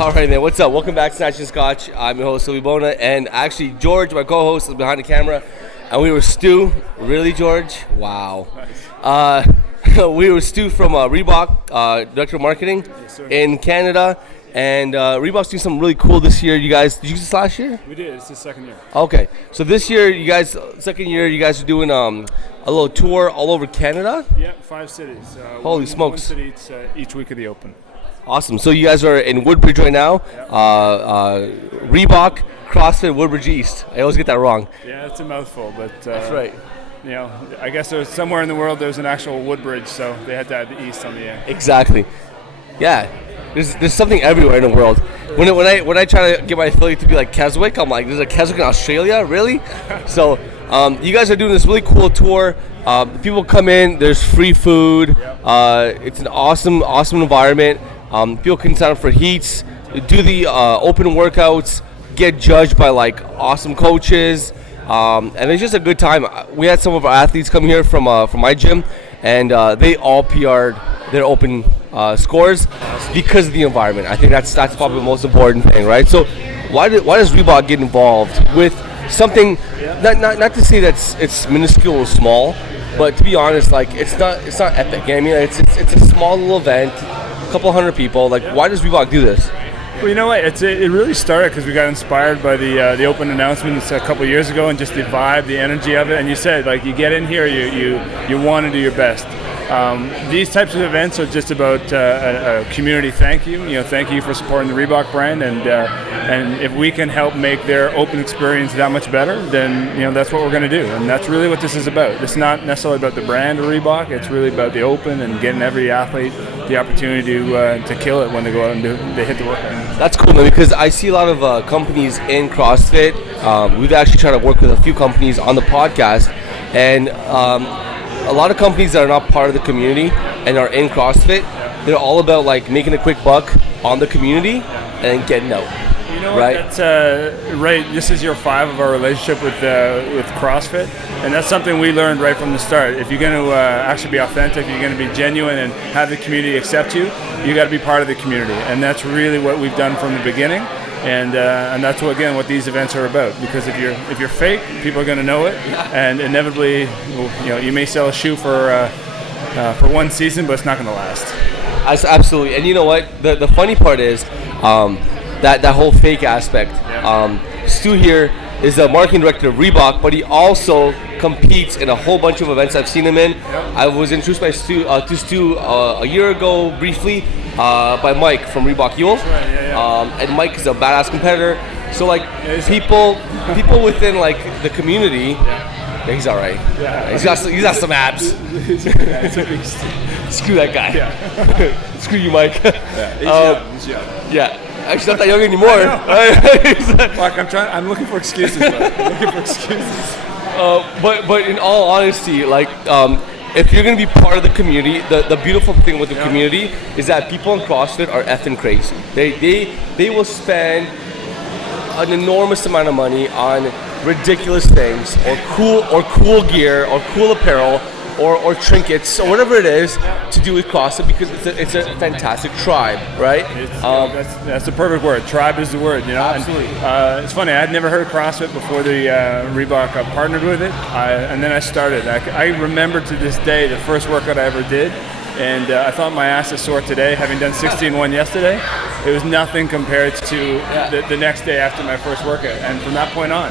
All right, man. What's up? Welcome back to Snatch and Scotch. I'm your host, Sylvie Bona, and actually George, my co-host, is behind the camera, and we were Stu. Really, George? Wow. We were Stu from Reebok, Director of Marketing in Canada, and Reebok's doing something really cool this year. You guys, did you do this last year? We did. It's the second year. Okay, so this year, you guys, second year, you guys are doing a little tour all over Canada? Yeah, 5 cities. Holy smokes. One city each week of the Open. Awesome. So you guys are in Woodbridge right now. Reebok, CrossFit, Woodbridge East. I always get that wrong. Yeah, it's a mouthful, but That's right. You know, I guess there's somewhere in the world there's an actual Woodbridge, so they had to add the East on the end. Exactly. Yeah. There's something everywhere in the world. When I try to get my affiliate to be like Keswick, I'm like, there's a Keswick in Australia, really? So you guys are doing this really cool tour. People come in. There's free food. It's an awesome environment. People can sign up for heats, do the open workouts, get judged by like awesome coaches, and it's just a good time. We had some of our athletes come here from my gym, and they all PR'd their open scores because of the environment. I think that's probably the most important thing, right? So why does Reebok get involved with something? Not to say that it's minuscule or small, but to be honest, like it's not epic. I mean, it's a small little event. Couple hundred people. Like, why does Reebok do this? Well, you know what? It really started because we got inspired by the Open announcements a couple years ago, and just the vibe, the energy of it. And you said, like, you get in here, you want to do your best. These types of events are just about a community thank you. You know, thank you for supporting the Reebok brand, and if we can help make their Open experience that much better, then you know that's what we're going to do, and that's really what this is about. It's not necessarily about the brand of Reebok. It's really about the Open and getting every athlete the opportunity to kill it when they go out and they hit the workout. That's cool, man, because I see a lot of companies in CrossFit. We've actually tried to work with a few companies on the podcast, and a lot of companies that are not part of the community and are in CrossFit, they're all about like making a quick buck on the community and then getting out. You know right? What? That's right. This is year 5 of our relationship with CrossFit, and that's something we learned right from the start. If you're going to actually be authentic, you're going to be genuine, and have the community accept you, you got to be part of the community, and that's really what we've done from the beginning. And that's what these events are about. Because if you're fake, people are going to know it, and inevitably, you may sell a shoe for one season, but it's not going to last. Absolutely. And you know what? The funny part is that whole fake aspect. Stu here is the marketing director of Reebok, but he also competes in a whole bunch of events I've seen him in. I was introduced to Stu a year ago briefly by Mike from Reebok Yule. And Mike is a badass competitor. So like people within like the community, he's all right. He's got some abs. Screw that guy. Screw you, Mike. He's young. Yeah. He's not that young anymore. Fuck, I'm looking for excuses, But in all honesty, like if you're gonna be part of the community, the beautiful thing with the community is that people in CrossFit are effing crazy. They will spend an enormous amount of money on ridiculous things, or cool gear, or cool apparel, or trinkets, or whatever it is to do with CrossFit, because it's a fantastic tribe, right? That's the perfect word. Tribe is the word, you know. Absolutely. And, it's funny. I had never heard of CrossFit before the Reebok partnered with it, and then I started. I remember to this day the first workout I ever did, and I thought my ass is sore today, having done 60-1 yesterday. It was nothing compared to the next day after my first workout, and from that point on,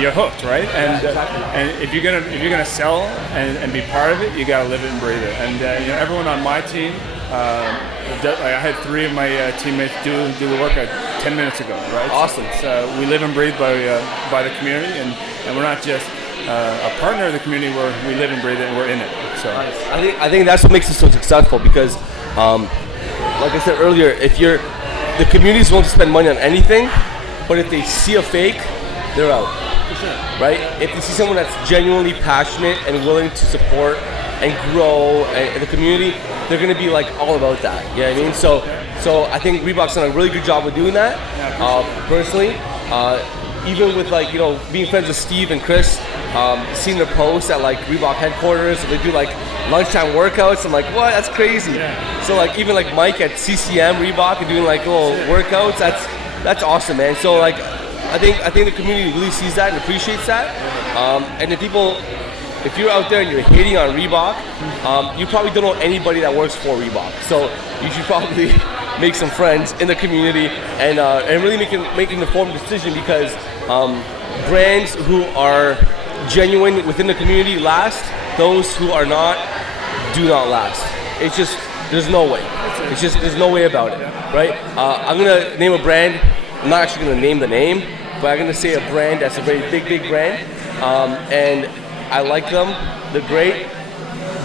you're hooked, right? And and if you're gonna sell and be part of it, you gotta live it and breathe it. And everyone on my team, I had 3 of my teammates do the workout 10 minutes ago, right? Awesome. So we live and breathe by the community, and we're not just a partner of the community, where we live and breathe it and we're in it. So I think that's what makes it so successful, because like I said earlier, the communities won't spend money on anything, but if they see a fake, they're out. For sure. Right? If you see someone that's genuinely passionate and willing to support and grow in the community, they're going to be like all about that. You know what I mean? So I think Reebok's done a really good job of doing that. Personally, even with like, being friends with Steve and Chris, seeing their posts at like Reebok headquarters, they do like lunchtime workouts. I'm like, what? That's crazy. Yeah. So like even like Mike at CCM Reebok and doing like little workouts. That's awesome, man. So like I think the community really sees that and appreciates that. And the people, if you're out there and you're hating on Reebok, you probably don't know anybody that works for Reebok. So you should probably make some friends in the community and really make an informed decision, because brands who are genuine within the community last. Those who are not do not last. It's just, there's no way. It's just, there's no way about it, right? I'm gonna name a brand. I'm not actually gonna name the name, but I'm gonna say a brand that's a very big brand, and I like them. They're great.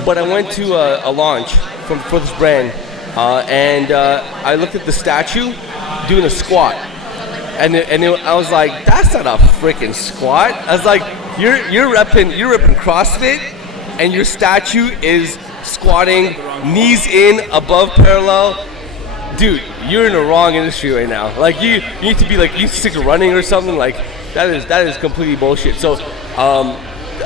But I went to a launch for this brand, and I looked at the statue doing a squat, and I was like, that's not a freaking squat. I was like, you're repping CrossFit, and your statue is squatting knees in above parallel. Dude, you're in the wrong industry right now. Like you need to be like, you stick to running or something. Like that is completely bullshit. So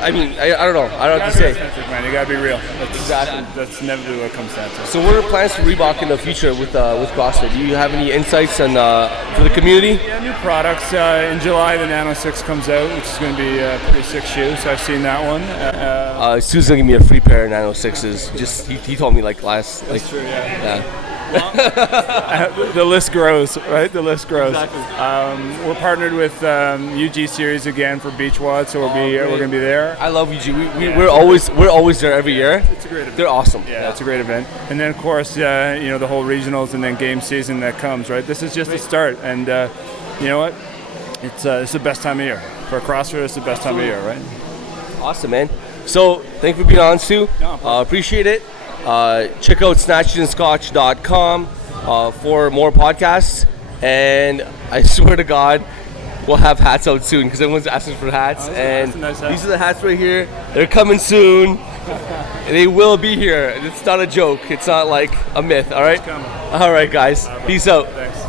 I mean, I don't know. I don't know what to say. Man, you gotta be real. Exactly. That's inevitably what it comes down to. So what are plans for Reebok in the future with CrossFit? Do you have any insights on for the community? Yeah, new products. In July, the Nano 6 comes out, which is going to be a pretty sick shoe. So I've seen that one. Sue's gonna give me a free pair of Nano 6s. Just he told me like last. That's true. Yeah. Yeah. The list grows, right? The list grows. Exactly. We're partnered with UG Series again for Beach Wad, so we're going to be there. I love UG. We're always there every year. It's a great event. They're awesome. Yeah, it's a great event. And then of course, the whole regionals and then game season that comes, right? This is just the start, and you know what? It's the best time of year for CrossFit. It's the best time of year, right? Awesome, man. So thank you for being on, Stu. No, appreciate it. Check out snatchedandscotch.com for more podcasts, and I swear to God, we'll have hats out soon because everyone's asking for hats, and nice hat. these are the hats right here. They're coming soon. They will be here. It's not a joke. It's not like a myth. All right. coming. All right, guys. Peace out. Thanks.